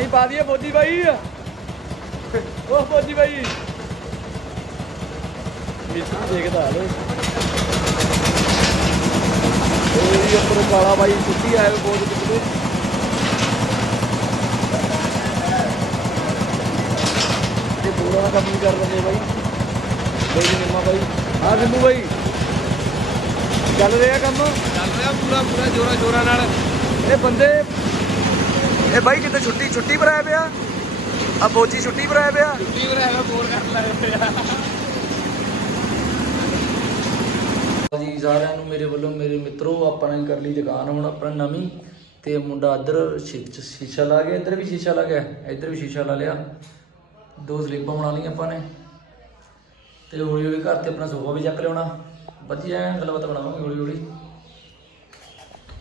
ਪਾਣੀ ਪਾ ਦਈਏ ਫੌਜੀ ਬਾਈ। ਉਹ ਫੌਜੀ ਬਾਈ। ਮਿੱਠੂ ਦੇਖਦਾ ਹਲੋ। ਇਹ ਜੀ ਉੱਪਰ ਕਾਲਾ ਬਾਈ ਸੁੱਤੀ ਆਏ ਬਹੁਤ ਕਿਤੇ ਤੇ। ਪੂਰਾ ਕੰਮ ਨਹੀਂ ਕਰ ਰਹੇ ਬਾਈ। ਬਾਈ ਨਿੰਮਾ ਬਾਈ। ਆ ਸਿੰਧੂ ਬਾਈ। ਚੱਲ ਰਿਹਾ ਕੰਮ। ਚੱਲ ਰਿਹਾ ਪੂਰਾ ਪੂਰਾ ਜੋਰਾ ਜੋਰਾ ਨਾਲ। ਇਹ ਬੰਦੇ ਇਹ ਬਾਈ ਕਿਤੇ ਛੁੱਟੀ ਛੁੱਟੀ ਪਰ ਆਇਆ ਪਿਆ ਆ ਫੌਜੀ ਛੁੱਟੀ ਪਰ ਆਇਆ ਪਿਆ। ਛੁੱਟੀ ਪਰ ਹੈਗਾ ਬੋਰ ਕਰ ਲੱਗ ਜੀ ਸਾਰਿਆਂ ਨੂੰ ਮੇਰੇ ਵੱਲੋਂ ਮੇਰੇ ਮਿੱਤਰੋ ਆਪਾਂ ਨੇ ਕਰ ਲਈ ਦੁਕਾਨ ਹੁਣ ਆਪਣਾ ਨਵੀਂ ਤੇ ਮੁੰਡਾ ਇੱਧਰ ਸ਼ੀਸ਼ਾ ਲਾ ਗਿਆ ਇੱਧਰ ਵੀ ਸ਼ੀਸ਼ਾ ਲਾ ਗਿਆ ਇੱਧਰ ਵੀ ਸ਼ੀਸ਼ਾ ਲਾ ਲਿਆ। ਦੋ ਸਲੀਪਾਂ ਬਣਾ ਲਈਆਂ ਆਪਾਂ ਨੇ। ਤੇ ਹੌਲੀ ਹੌਲੀ ਘਰ ਤੇ ਆਪਣਾ ਸੋਫਾ ਵੀ ਚੱਕ ਲਿਆਉਣਾ। ਵਧੀਆ ਗੱਲਬਾਤ ਬਣਾਵਾਂਗੇ ਹੌਲੀ ਹੌਲੀ।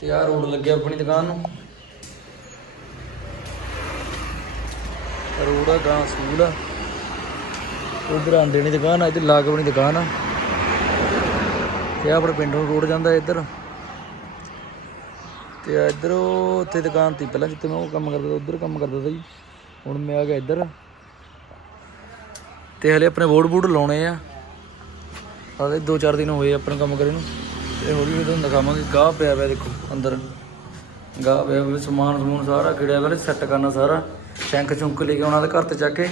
ਤੇ ਆਹ ਰੋਡ ਲੱਗਿਆ ਆਪਣੀ ਦੁਕਾਨ ਨੂੰ। ਰੋਡ ਆ ਗਾਂ ਸਕੂਲ ਆ। ਉਧਰ ਆਂਡੇ ਦੀ ਦੁਕਾਨ ਆ ਇੱਧਰ ਲਾਗ ਆਪਣੀ ਦੁਕਾਨ ਆ। ਤੇ ਆਹ ਆਪਣੇ ਪਿੰਡ ਨੂੰ ਰੋਡ ਜਾਂਦਾ ਇੱਧਰ। ਤੇ ਇੱਧਰ ਉਹ ਉੱਥੇ ਦੁਕਾਨ ਤੀ ਪਹਿਲਾਂ ਜਿੱਥੇ ਮੈਂ ਉਹ ਕੰਮ ਕਰਦਾ ਉਧਰ ਕੰਮ ਕਰਦਾ ਸੀ। ਹੁਣ ਮੈਂ ਆ ਗਿਆ ਇੱਧਰ। ਤੇ ਹਲੇ ਆਪਣੇ ਬੋਰਡ ਬੂਡ ਲਾਉਣੇ ਆ। ਹਾਲੇ 2-4 ਦਿਨ ਹੋਏ ਆਪਣੇ ਕੰਮ ਕਰੇ ਨੂੰ। ਤੇ ਹੌਲੀ ਹੌਲੀ ਤੁਹਾਨੂੰ ਦਿਖਾਵਾਂਗੇ, ਗਾਹ ਪਿਆ ਪਿਆ ਦੇਖੋ ਅੰਦਰ। ਗਾਹ ਪਿਆ ਸਮਾਨ ਸਮੂਨ ਸਾਰਾ ਕਿੜਿਆ ਵਾਲੇ ਸੈੱਟ ਕਰਨਾ ਸਾਰਾ। ਸ਼ੈਂਕ ਚੁੰਕ ਲੈ ਕੇ ਉਹਨਾਂ ਦੇ ਘਰ ਤੇ ਚੱਕ ਕੇ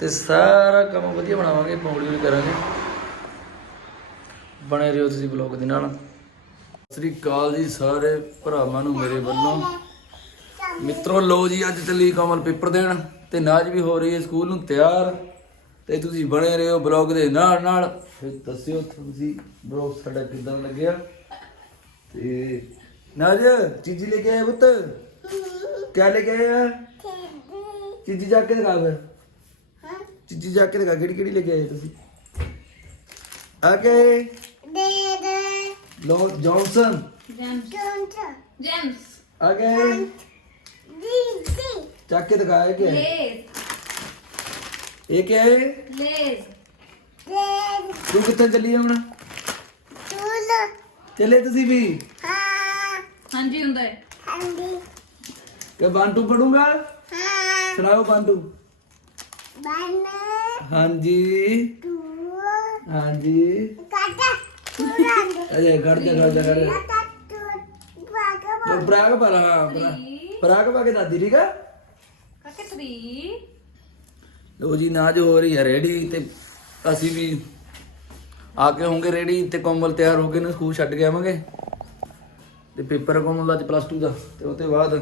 ਤੇ ਸਾਰਾ ਕੰਮ ਵਧੀਆ ਬਣਾਵਾਂਗੇ ਆਪਾਂ ਹੌਲੀ ਕਰਾਂਗੇ। ਬਣੇ ਰਹੋ ਤੁਸੀਂ ਬਲੌਗ ਦੇ ਨਾਲ। ਸਤਿ ਸ੍ਰੀ ਅਕਾਲ ਜੀ ਸਾਰੇ ਭਰਾਵਾਂ ਨੂੰ ਮੇਰੇ ਵੱਲੋਂ। ਮਿੱਤਰੋ ਲੋ ਜੀ, ਅੱਜ ਚੱਲੀ ਕਮਲ ਪੇਪਰ ਦੇਣ ਤੇ ਨਾਜ ਵੀ ਹੋ ਰਹੀ ਹੈ, ਸਕੂਲ ਨੂੰ ਤਿਆਰ। ਤੇ ਤੁਸੀਂ ਬਣੇ ਰਹੋ ਬਲੌਗ ਦੇ ਨਾਲ ਨਾਲ। ਫਿਰ ਦੱਸਿਓ ਤੁਸੀਂ ਬਲੌਗ ਸਾਡਾ ਕਿਦਾਂ ਲੱਗਿਆ। ਤੇ ਨਾਜ, ਚੀਜ਼ੀ ਲੈ ਕੇ ਆਏ ਪੁੱਤ? ਕਿਆ ਲੈ ਕੇ ਆਏ ਆ ਚੀਜ਼ੀ ਜਾ ਕੇ ਦਿਖਾ ਫਿਰ। ਚੀਜ਼ੀ ਜਾ ਕੇ ਦਿਖਾ ਕਿਹੜੀ ਕਿਹੜੀ ਲੈ ਕੇ ਆਏ ਤੁਸੀਂ? ਓਕੇ ਲੋ ਜੌਨਸਨ। ਜੈਮਸ। ਓਕੇ ਚੱਕ ਕੇ ਦਿਖਾਇਆ ਕਿ? ਲੇਜ਼। ਇਹ ਕੀ ਹੈ? ਲੇਜ਼। ਤੂੰ ਕਿੱਥੇ ਚੱਲੀ ਆ ਹੁਣ ਚੱਲੇ ਤੁਸੀਂ ਵੀ? ਹਾਂਜੀ ਹੁੰਦਾ ਹੈ। ਕਿ ਬਾਂਟੂ ਪੜੂੰਗਾ? ਸੁਣਾਓ ਬਾਂਟੂ ਹਾਂਜੀ। ਹਾਂਜੀ। ਅਜੇ ਗੜ ਜਾ ਗੜ ਜਾ ਗੜ ਜਾ ਬਰਾਗ ਪਰ ਹਾਂ ਬਰਾਗ ਪਾ ਕੇ ਦਾਦੀ ਠੀਕ ਆ? ਕਾਕੇ 3 ਲੋ ਜੀ ਨਾਜ ਹੋ ਰਹੀ ਹੈ ਰੈਡੀ ਤੇ ਅਸੀਂ ਵੀ ਆ ਕੇ ਹੋਵਾਂਗੇ ਰੈਡੀ ਤੇ ਕੋਮਲ ਤਿਆਰ ਹੋ ਕੇ ਨੂੰ ਸਕੂਲ ਛੱਡ ਕੇ ਆਵਾਂਗੇ। ਤੇ ਪੇਪਰ ਕੋਮਲ ਦਾ ਅੱਜ ਪਲੱਸ 2 ਦਾ ਤੇ ਉਹ ਤੋਂ ਬਾਅਦ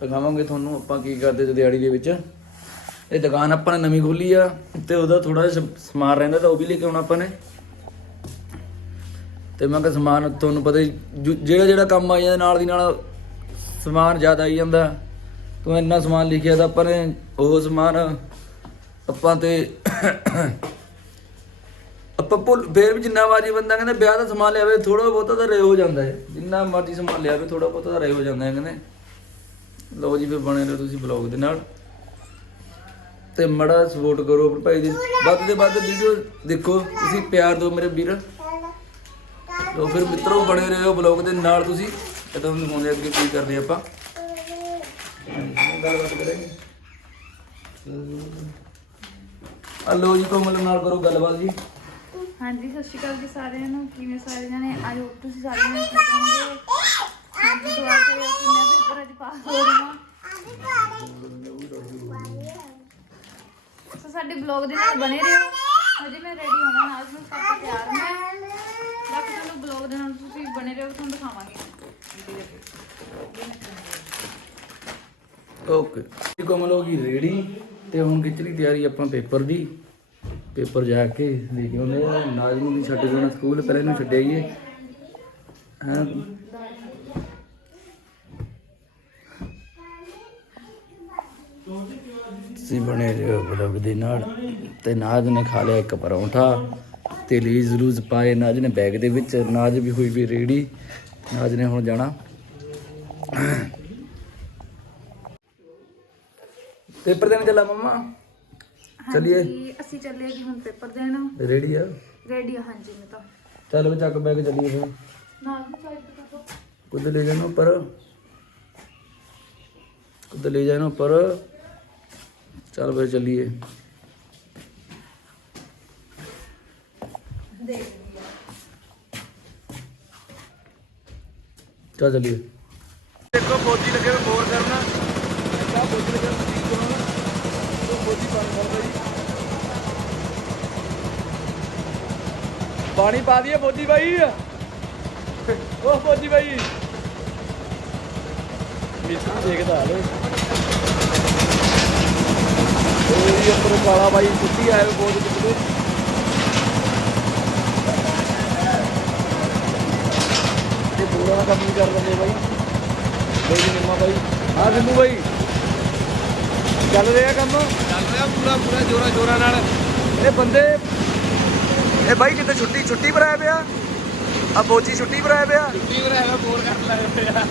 ਦਿਖਾਵਾਂਗੇ ਤੁਹਾਨੂੰ ਆਪਾਂ ਕੀ ਕਰਦੇ ਤੇ ਦਿਹਾੜੀ ਦੇ ਵਿੱਚ। ਇਹ ਦੁਕਾਨ ਆਪਾਂ ਨੇ ਨਵੀਂ ਖੋਲੀ ਆ ਤੇ ਉਹਦਾ ਥੋੜਾ ਜਿਹਾ ਸਮਾਨ ਰਹਿੰਦਾ ਤਾਂ ਉਹ ਵੀ ਲੈ ਕੇ ਆਉਣਾ ਆਪਾਂ ਨੇ। ਤੇ ਮੈਂ ਕਿਹਾ ਸਮਾਨ ਤੁਹਾਨੂੰ ਪਤਾ ਹੀ, ਜੋ- ਜਿਹੜਾ ਜਿਹੜਾ ਕੰਮ ਆ ਜਾਂਦਾ ਨਾਲ ਦੀ ਨਾਲ ਸਮਾਨ ਜ਼ਿਆਦਾ ਆਈ ਜਾਂਦਾ। ਤੂੰ ਇੰਨਾ ਸਮਾਨ ਲਿਖਿਆ ਤਾਂ ਆਪਾਂ ਨੇ ਉਹ ਸਮਾਨ ਆਪਾਂ ਤੇ ਆਪਾਂ ਭੁੱਲ, ਫੇਰ ਵੀ ਜਿੰਨਾ ਮਰਜ਼ੀ ਬੰਦਾ ਕਹਿੰਦਾ ਵਿਆਹ ਦਾ ਸਮਾਨ ਲਿਆਵੇ ਥੋੜਾ ਬਹੁਤਾ ਤਾਂ ਰੇ ਹੋ ਜਾਂਦਾ ਹੈ। ਜਿੰਨਾ ਮਰਜ਼ੀ ਸਮਾਨ ਲਿਆਵੇ ਥੋੜਾ ਬਹੁਤਾ ਤਾਂ ਰੇ ਹੋ ਜਾਂਦਾ ਹੈ ਕਹਿੰਦੇ। ਲਓ ਜੀ ਫੇਰ ਬਣੇ ਰਹੋ ਤੁਸੀਂ ਬਲੌਗ ਦੇ ਨਾਲ। ਤੇ ਮੜਾ ਸਪੋਰਟ ਕਰੋ ਆਪਣੇ ਭਾਈ ਦੀ ਵੱਧ ਤੋਂ ਵੱਧ ਵੀਡੀਓ ਦੇਖੋ ਤੁਸੀਂ ਪਿਆਰ ਦਿਓ ਮੇਰੇ ਵੀਰ। ਲੋ ਫਿਰ ਮਿੱਤਰੋ ਬਣੇ ਰਹੋ ਬਲੌਗ ਦੇ ਨਾਲ ਤੁਸੀਂ। ਤੇ ਤੁਹਾਨੂੰ ਦਿਖਾਉਂਦੇ ਅੱਗੇ ਕੀ ਕਰਦੇ ਆਪਾਂ। ਗੱਲਬਾਤ ਕਰਾਂਗੇ। ਹਲੋ ਜੀ ਕੋਮਲ ਨਾਲ ਕਰੋ ਗੱਲਬਾਤ ਜੀ। ਹਾਂਜੀ ਸਤਿ ਸ਼੍ਰੀ ਅਕਾਲ ਜੀ ਸਾਰਿਆਂ ਨੂੰ। ਕਿਵੇਂ ਸਾਰੇ ਜਣੇ? ਆਈ ਹੋਪ ਤੁਸੀਂ ਸਾਰੇ ਜਣੇ ਠੀਕ ਹੋਵੋਗੇ ਹਾਂਜੀ ਦੁਆ ਕਰਿਓ ਕਿ ਮੈਂ ਪੇਪਰ ਅੱਜ ਪਾਸ ਹੋ ਜਾਵਾਂ ਸੋ ਸਾਡੇ ਬਲੌਗ ਦੇ ਨਾਲ ਬਣੇ ਰਹੋ। ਹਜੇ ਮੈਂ ਰੈਡੀ ਹੋਣਾ ਨਾਲ ਨੂੰ ਸਭ ਤਿਆਰ ਹਾਂ। ਬਾਕੀ ਤੁਹਾਨੂੰ ਬਲੌਗ ਦੇ ਨਾਲ ਤੁਸੀਂ ਬਣੇ ਰਹੋ, ਤੁਹਾਨੂੰ ਦਿਖਾਵਾਂਗੇ। ਓਕੇ ਜੀ ਕੋਮਲ, ਹੋ ਗਈ ਰੈਡੀ ਤੇ ਹੁਣ ਖਿੱਚਣੀ ਤਿਆਰੀ ਆਪਾਂ ਪੇਪਰ ਦੀ। ਪੇਪਰ ਜਾ ਕੇ ਦੇ ਕੇ ਉਹਨੇ ਨਾਜ ਨੂੰ ਛੱਡ ਜਾਣਾ ਸਕੂਲ, ਪਹਿਲੇ ਇਹਨੂੰ ਛੱਡਿਆਈਏ ਹਾਂ? ਤੁਸੀਂ ਬਣੇ ਰਹੋ ਬਲੌਗ ਦੇ ਨਾਲ ਤੇ ਨਾਜ ਨੇ ਖਾ ਲਿਆ ਇੱਕ ਪਰੌਂਠਾ ਤੇ ਲੀਜ਼ ਲੂਜ਼ ਪਾਏ ਨਾਜ ਨੇ ਬੈਗ ਦੇ ਵਿੱਚ ਨਾਜ ਵੀ ਹੋਈ ਵੀ ਰੇੜੀ ਨਾਜ ਨੇ ਹੁਣ ਜਾਣਾ। ਪੇਪਰ ਦੇਣ ਚੱਲਾ ਮੰਮਾ? ਚਲਿਏ? ਅਸੀਂ ਚੱਲੇ ਜੀ ਹੁਣ ਪੇਪਰ ਦੇਣ। ਰੈਡੀ ਆ? ਰੈਡੀ ਹਾਂ ਹਾਂਜੀ ਮੈਂ ਤਾਂ। ਚੱਲ ਵੀ ਚੱਕ ਬੈਗ ਚੱਲੀਏ ਫਿਰ। ਨਾਲ ਸਾਈਡ ਤੇ ਕਰੋ ਕੁੱਦ ਲੈ ਜਾਣਾ ਪਰ ਕਿੱਧਰ ਲੈ ਜਾਣਾ ਪਰ ਚੱਲ ਫਿਰ ਚੱਲੀਏ। ਚਲ ਚੱਲੀਏ। ਦੇਖੋ, ਫੌਜੀ ਲੱਗੇ ਹੋਏ ਬੋਰ ਕਰਨਾ। ਅੱਛਾ, ਫੌਜੀ ਲੱਗੇ ਹੋਏ ਠੀਕ ਕਰਾਉਣਾ ਉਹ ਫੌਜੀ ਪਾਣੀ ਮਾਰਦਾ ਜੀ ਪਾਣੀ ਪਾ ਦਈਏ, ਫੌਜੀ ਬਾਈ। ਉਹ ਫੌਜੀ ਬਾਈ। ਮਿਸਤਰੀ ਦੇਖਦਾ ਹਲੇ ਜੀ ਅੰਦਰ ਕਾਲਾ ਬਾਈ ਕੁੱਤੀ ਆਇਆ ਬਹੁਤ ਕਿਤੇ ਤੇ ਬੋਰਾ ਦਾ ਕੰਮ ਕਰ ਲੈਂਦੇ ਬਾਈ। ਬਾਈ ਜੀ ਨਿੰਮਾ ਬਾਈ। ਆ ਸਿੰਧੂ ਬਾਈ। ਚੱਲ ਰਿਹਾ ਕੰਮ? ਚੱਲ ਰਿਹਾ ਪੂਰਾ ਪੂਰਾ ਜੋਰਾ ਜੋਰਾ ਨਾਲ। ਇਹ ਬੰਦੇ ਇਹ ਬਾਈ ਕਿਤੇ ਛੁੱਟੀ ਛੁੱਟੀ ਪਰ ਆਇਆ ਪਿਆ। ਆ ਬੋਚੀ ਛੁੱਟੀ ਪਰ ਆਇਆ ਪਿਆ। ਛੁੱਟੀ ਹੈਗਾ ਬੋਰ ਕਰਨ ਲੱਗ ਪਿਆ